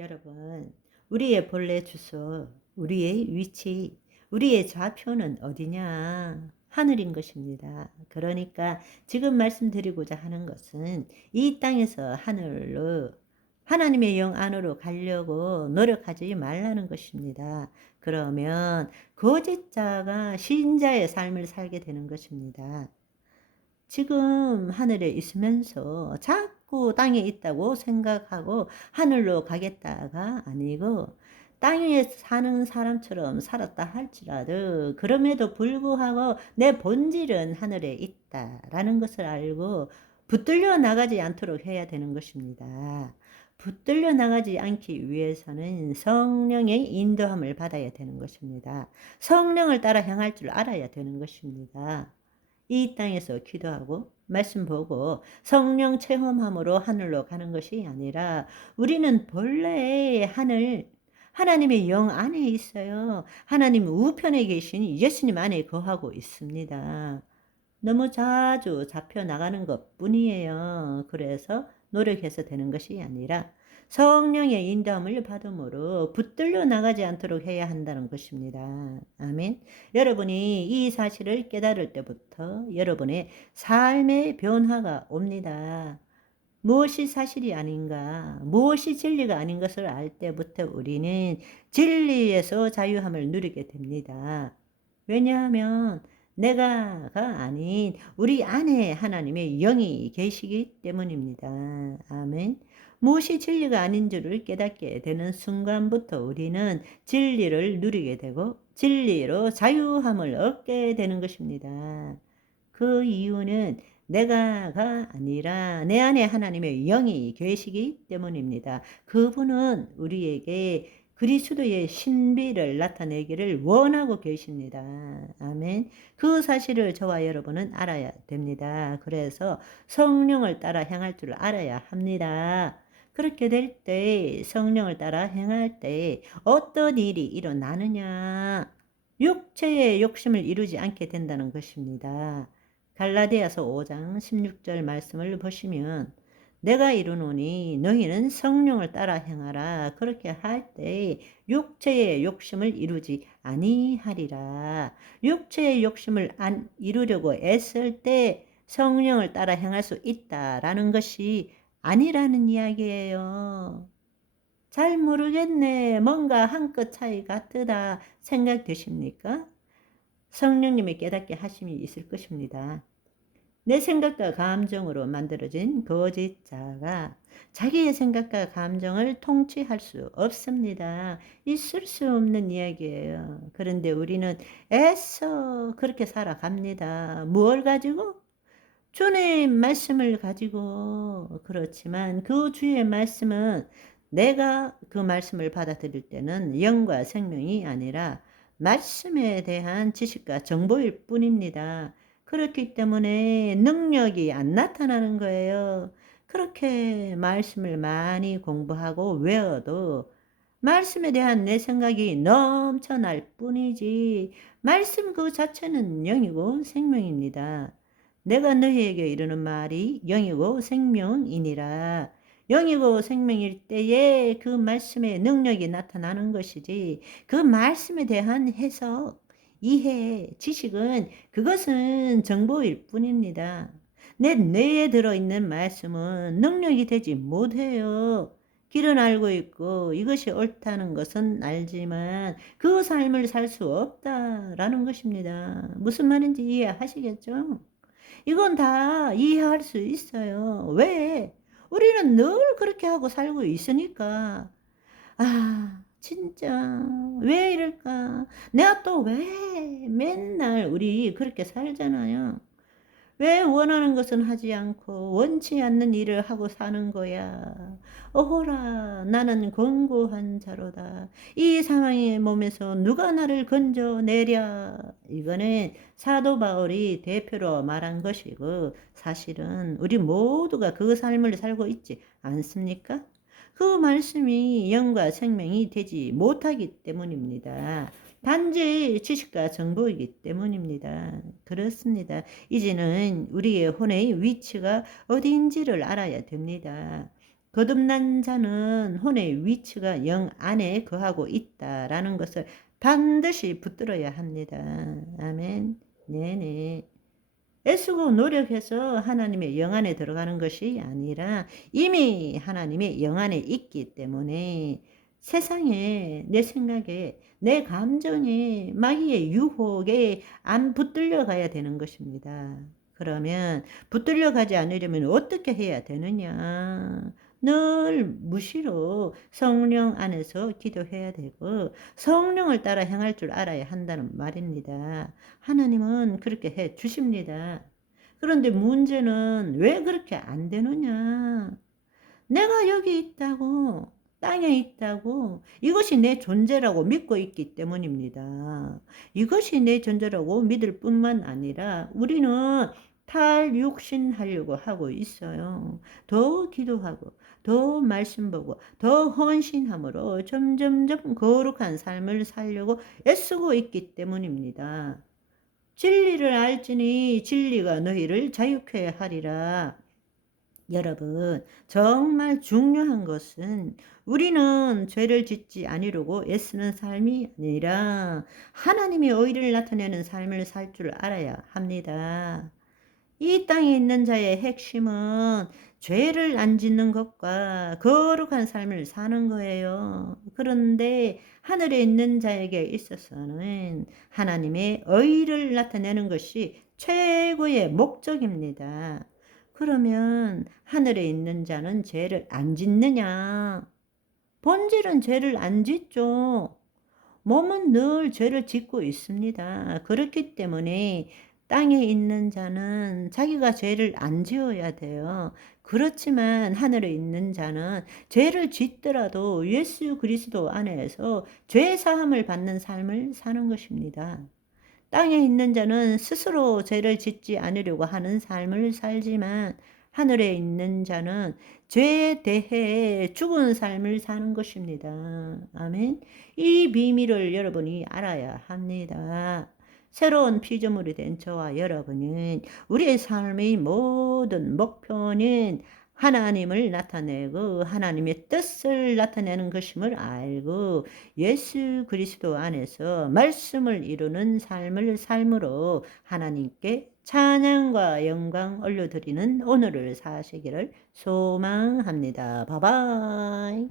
여러분, 우리의 본래 주소, 우리의 위치, 우리의 좌표는 어디냐? 하늘인 것입니다. 그러니까 지금 말씀드리고자 하는 것은 이 땅에서 하늘로 하나님의 영 안으로 가려고 노력하지 말라는 것입니다. 그러면 거짓자가 신자의 삶을 살게 되는 것입니다. 지금 하늘에 있으면서 자꾸 땅에 있다고 생각하고 하늘로 가겠다가 아니고 땅에 사는 사람처럼 살았다 할지라도 그럼에도 불구하고 내 본질은 하늘에 있다라는 것을 알고 붙들려 나가지 않도록 해야 되는 것입니다. 붙들려 나가지 않기 위해서는 성령의 인도함을 받아야 되는 것입니다. 성령을 따라 향할 줄 알아야 되는 것입니다. 이 땅에서 기도하고 말씀 보고 성령 체험함으로 하늘로 가는 것이 아니라 우리는 본래 하나님의 영 안에 있어요. 하나님 우편에 계신 예수님 안에 거하고 있습니다. 너무 자주 잡혀 나가는 것 뿐이에요. 그래서 노력해서 되는 것이 아니라 성령의 인도함을 받음으로 붙들려 나가지 않도록 해야 한다는 것입니다. 아멘. 여러분이 이 사실을 깨달을 때부터 여러분의 삶의 변화가 옵니다. 무엇이 사실이 아닌가, 무엇이 진리가 아닌 것을 알 때부터 우리는 진리에서 자유함을 누리게 됩니다. 왜냐하면 내가가 아닌 우리 안에 하나님의 영이 계시기 때문입니다. 아멘. 무엇이 진리가 아닌 줄을 깨닫게 되는 순간부터 우리는 진리를 누리게 되고 진리로 자유함을 얻게 되는 것입니다. 그 이유는 내가가 아니라 내 안에 하나님의 영이 계시기 때문입니다. 그분은 우리에게 그리스도의 신비를 나타내기를 원하고 계십니다. 아멘. 그 사실을 저와 여러분은 알아야 됩니다. 그래서 성령을 따라 향할 줄 알아야 합니다. 그렇게 될 때, 성령을 따라 행할 때 어떤 일이 일어나느냐? 육체의 욕심을 이루지 않게 된다는 것입니다. 갈라디아서 5장 16절 말씀을 보시면 내가 이르노니 너희는 성령을 따라 행하라. 그렇게 할 때 육체의 욕심을 이루지 아니하리라. 육체의 욕심을 안 이루려고 애쓸 때 성령을 따라 행할 수 있다라는 것이 아니라는 이야기예요. 잘 모르겠네. 뭔가 한 끗 차이 같으다 생각되십니까? 성령님이 깨닫게 하심이 있을 것입니다. 내 생각과 감정으로 만들어진 거짓자가 자기의 생각과 감정을 통치할 수 없습니다. 있을 수 없는 이야기예요. 그런데 우리는 애써 그렇게 살아갑니다. 뭘 가지고? 주님 말씀을 가지고. 그렇지만 그 주의 말씀은 내가 그 말씀을 받아들일 때는 영과 생명이 아니라 말씀에 대한 지식과 정보일 뿐입니다. 그렇기 때문에 능력이 안 나타나는 거예요. 그렇게 말씀을 많이 공부하고 외워도 말씀에 대한 내 생각이 넘쳐날 뿐이지 말씀 그 자체는 영이고 생명입니다. 내가 너희에게 이르는 말이 영이고 생명이니라. 영이고 생명일 때에 그 말씀의 능력이 나타나는 것이지 그 말씀에 대한 해석, 이해, 지식은 그것은 정보일 뿐입니다. 내 뇌에 들어있는 말씀은 능력이 되지 못해요. 길은 알고 있고 이것이 옳다는 것은 알지만 그 삶을 살 수 없다라는 것입니다. 무슨 말인지 이해하시겠죠? 이건 다 이해할 수 있어요. 왜? 우리는 늘 그렇게 하고 살고 있으니까. 아, 진짜 왜 이럴까? 내가 또 왜 맨날 우리 그렇게 살잖아요. 왜 원하는 것은 하지 않고 원치 않는 일을 하고 사는 거야? 어호라, 나는 권고한 자로다. 이 상황의 몸에서 누가 나를 건져내랴? 이거는 사도 바울이 대표로 말한 것이고 사실은 우리 모두가 그 삶을 살고 있지 않습니까? 그 말씀이 영과 생명이 되지 못하기 때문입니다. 단지 지식과 정보이기 때문입니다. 그렇습니다. 이제는 우리의 혼의 위치가 어디인지를 알아야 됩니다. 거듭난 자는 혼의 위치가 영 안에 거하고 있다라는 것을 반드시 붙들어야 합니다. 아멘. 네네. 애쓰고 노력해서 하나님의 영 안에 들어가는 것이 아니라 이미 하나님의 영 안에 있기 때문에 세상에, 내 생각에, 내 감정에, 마귀의 유혹에 안 붙들려 가야 되는 것입니다. 그러면 붙들려 가지 않으려면 어떻게 해야 되느냐? 늘 무시로 성령 안에서 기도해야 되고 성령을 따라 행할 줄 알아야 한다는 말입니다. 하나님은 그렇게 해 주십니다. 그런데 문제는 왜 그렇게 안 되느냐? 내가 여기 있다고, 땅에 있다고, 이것이 내 존재라고 믿고 있기 때문입니다. 이것이 내 존재라고 믿을 뿐만 아니라 우리는 탈육신하려고 하고 있어요. 더 기도하고, 더 말씀 보고, 더 헌신함으로 점점점 거룩한 삶을 살려고 애쓰고 있기 때문입니다. 진리를 알지니 진리가 너희를 자유케 하리라. 여러분, 정말 중요한 것은 우리는 죄를 짓지 아니려고 애쓰는 삶이 아니라 하나님의 의를 나타내는 삶을 살 줄 알아야 합니다. 이 땅에 있는 자의 핵심은 죄를 안 짓는 것과 거룩한 삶을 사는 거예요. 그런데 하늘에 있는 자에게 있어서는 하나님의 의를 나타내는 것이 최고의 목적입니다. 그러면 하늘에 있는 자는 죄를 안 짓느냐? 본질은 죄를 안 짓죠. 몸은 늘 죄를 짓고 있습니다. 그렇기 때문에 땅에 있는 자는 자기가 죄를 안 지어야 돼요. 그렇지만 하늘에 있는 자는 죄를 짓더라도 예수 그리스도 안에서 죄 사함을 받는 삶을 사는 것입니다. 땅에 있는 자는 스스로 죄를 짓지 않으려고 하는 삶을 살지만 하늘에 있는 자는 죄에 대해 죽은 삶을 사는 것입니다. 아멘. 이 비밀을 여러분이 알아야 합니다. 새로운 피조물이 된 저와 여러분은 우리의 삶의 모든 목표는 하나님을 나타내고 하나님의 뜻을 나타내는 것임을 알고 예수 그리스도 안에서 말씀을 이루는 삶을 삶으로 하나님께 찬양과 영광 올려드리는 오늘을 사시기를 소망합니다. 바이바이.